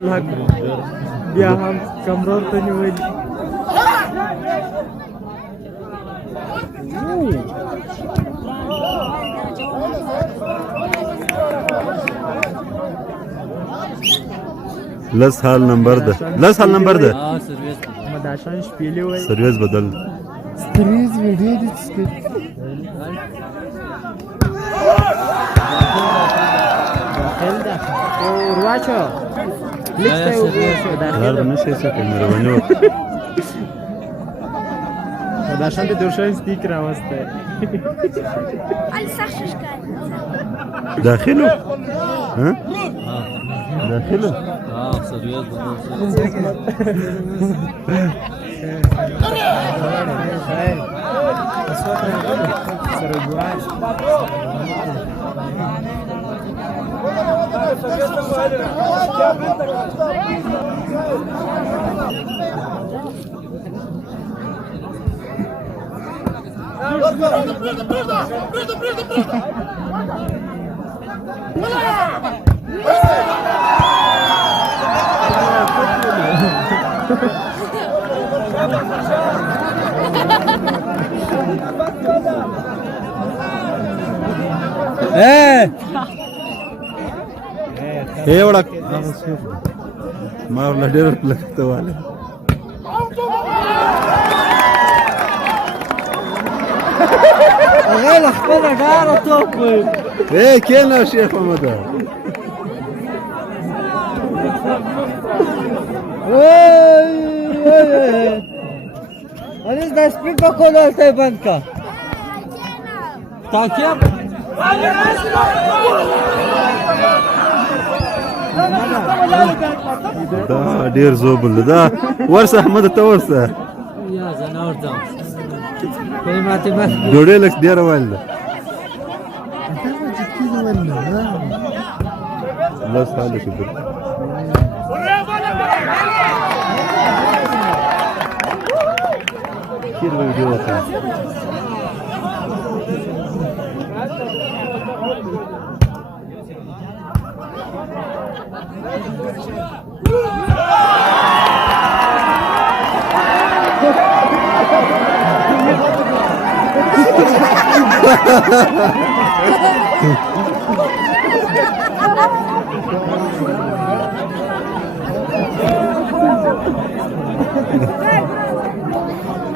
بیا هم کمرور ته نیولي لس حال نمبر ده لس حال نمبر ده مداشان شپیلی وای سرویس بدل سرویس ویډیو دې څه داخل ده ورواچو لیکته یو لار به نشي څه کوي مهرباني وکړه مداشان د درشان سټیک راوسته داخلو ها داخلو سرویس ايه وړه ما ورله ډېر لګته واله هغه له خپله ډاره توپ وایي ايه کېنه شیخ محمده انیس دا سپین په کولو هلته یې بند کا تاکیه دا ډېر زوبل ده دا ورسه احمد ته ورسه یا زه نه ورځم کوي ماته بس ډوډۍ لږ ډېره ویل ده لس حاله شو كثير فيديو كان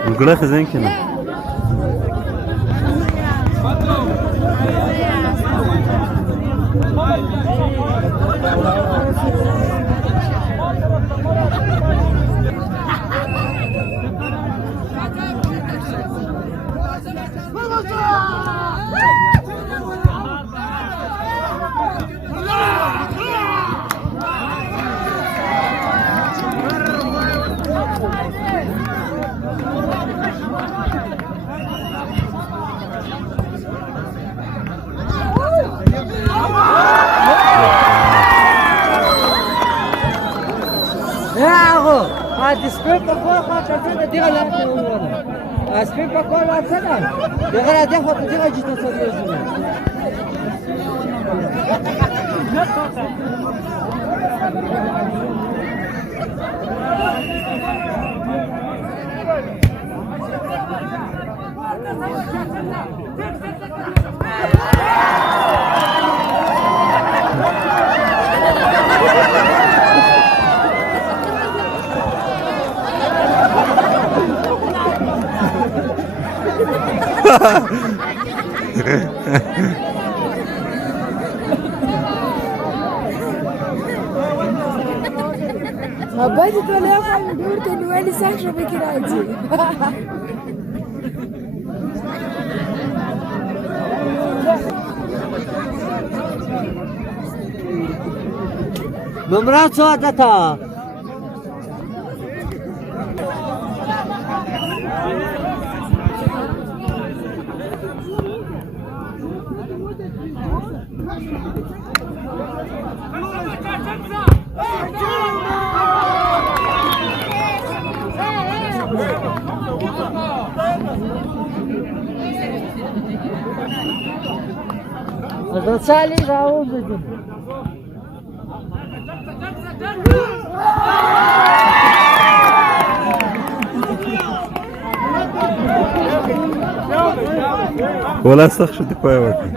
وقلها خزين كنا سپین په کور خواته څه ده دغه لار ته ووله سپین په کور لار څه ده دغه را دې خواته دغه جیته سریزونه Abadi telefon durdu nüveli sakşa bekiracı. نمرات سوادتا Docali Raul dedim. ولا استخشى تكوي وقتي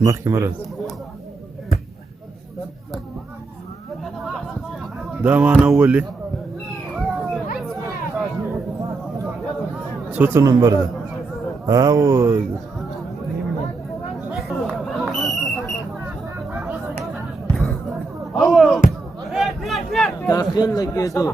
مخي مرز ده معنا أولي صوت النمبر ده هاو داخل لگے دو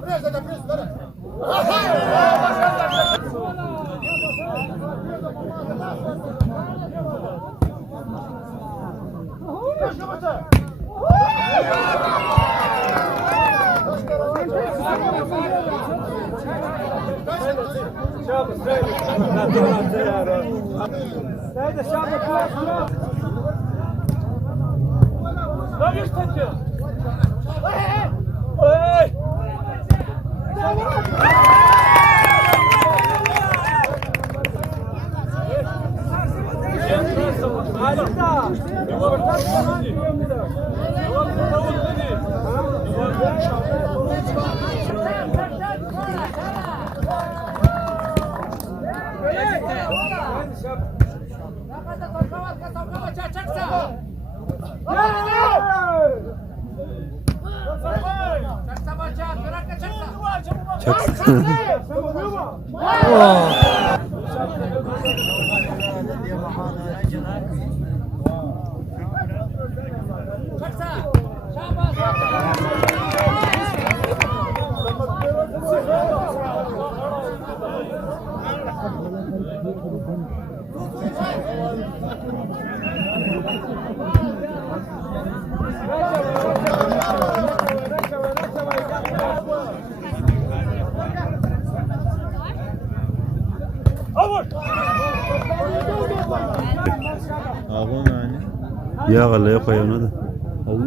يا غلا يا خويا ندى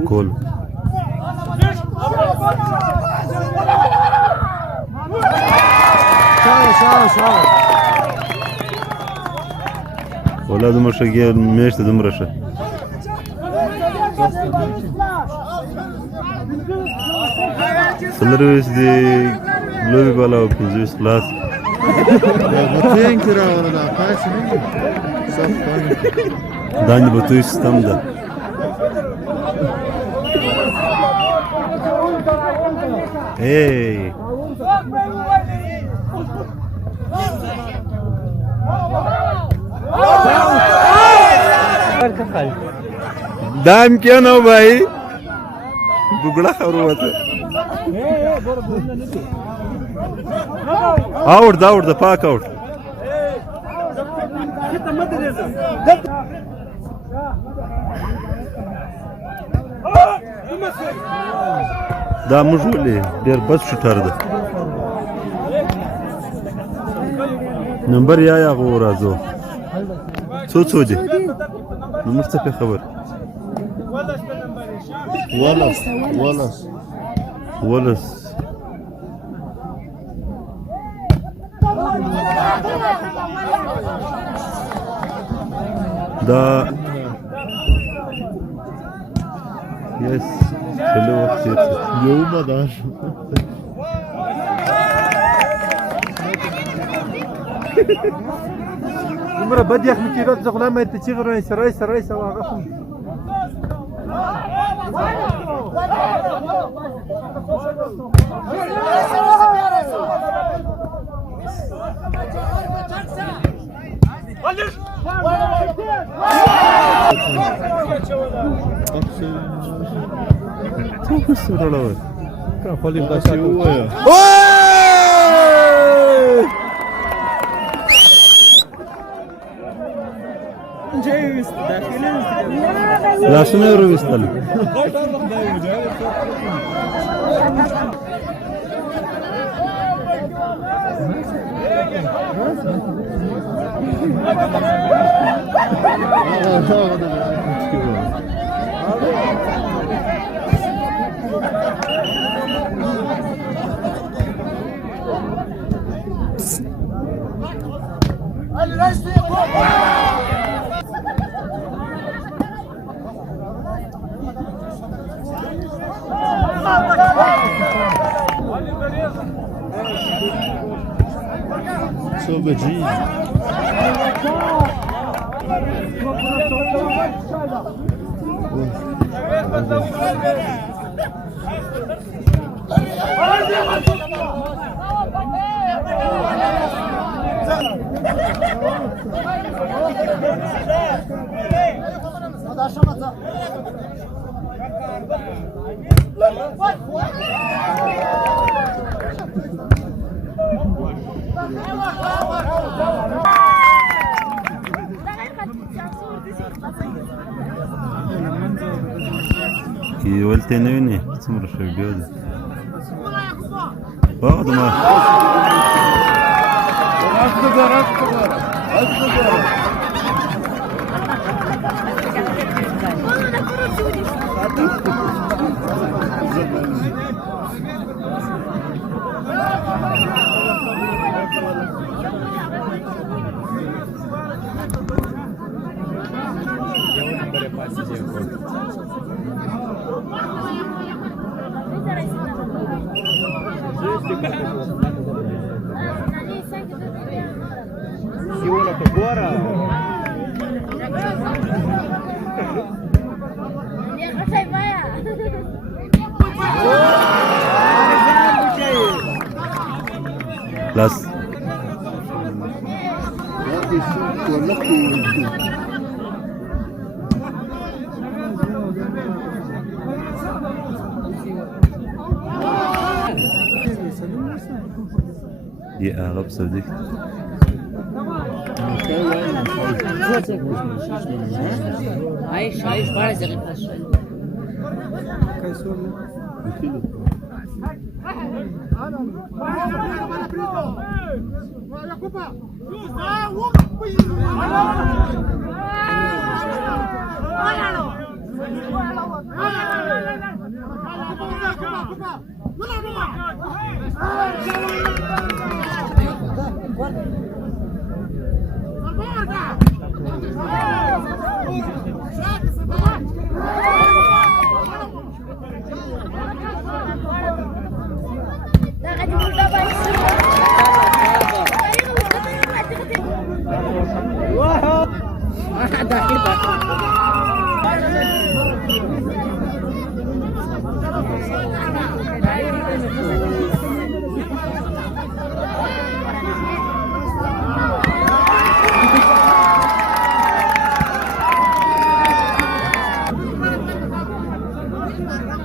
كول شاو ولا دمرشه جي ميشت دمرشه سلرويس دي لوبي بالا وكنزوس لاس بطين كرا ولا لا قايس مني صف داني بطوي سيستم ده ايه دام क्या ना भाई दुगड़ा खरुवत आउट द पाक आउट دا مجولي دير بس شوتر ده نمبر يا غورازو څو دي نو څه خبر ولس دا يس حلو وقت يوم داش عمره بدي اخذ كيلو زغلة ما تشيغ رئيس واقف Çok ısırıyorlar. Kolim da şarkı. Lasını örü istedim. So beji. كي ولتين ويني تمر في الجودة بعض ما Las دي أغلب صديق عايش بارع زي الفشل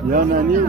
Я на ним